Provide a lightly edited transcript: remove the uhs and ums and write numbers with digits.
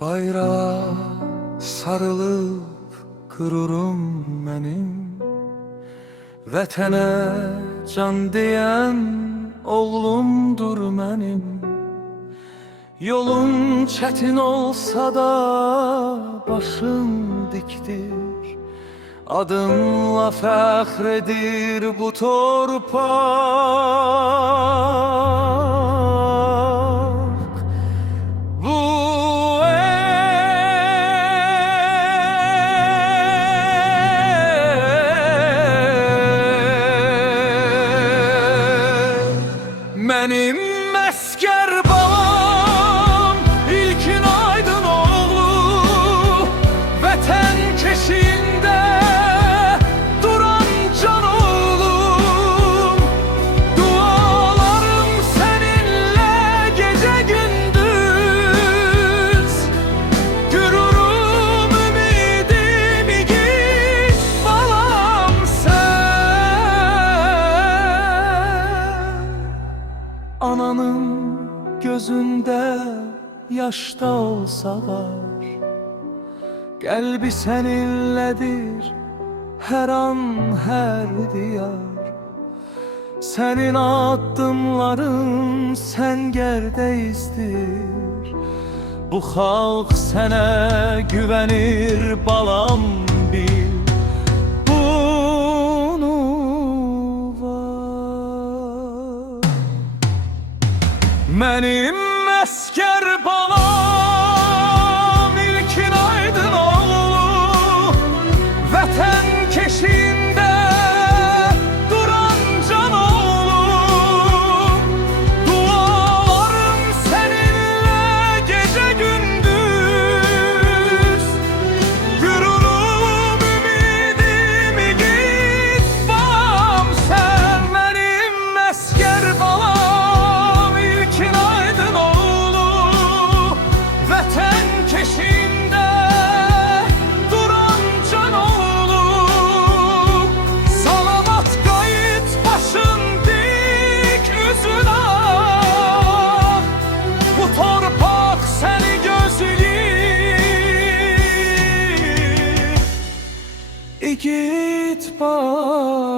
Bayrağa sarılıp gururum benim, Vətənə can diyen oğlumdur mənim. Yolun çetin olsa da başım dikdir, adımla fəxr edir bu torpaq. Bu Mənim məskər balam, ilkin aydın oğlu, vətən keşiyində duran can oğlum. Dualarım seninle gece gündüz, gürurum ümidim igid balam sen. Ananın gözünde yaşta olsalar, kalbi seninledir her an her diyar. Senin adımların sengerdeyizdir, bu halk sana güvenir balam bil. Bunu var. Mənim məskər balam, ilkin aydın oğlu, vətən keşiyində duran can oğlum. Dualarım seninle gece gündüz, gürurum ümidim igid balam sen. Mənim məskər balam, ilkin aydın oğlu, vətən keşiyində duran can oğlum. Salamat qayıt başın dik üzün ağ, bu torpaq səni gözləyir igid balam.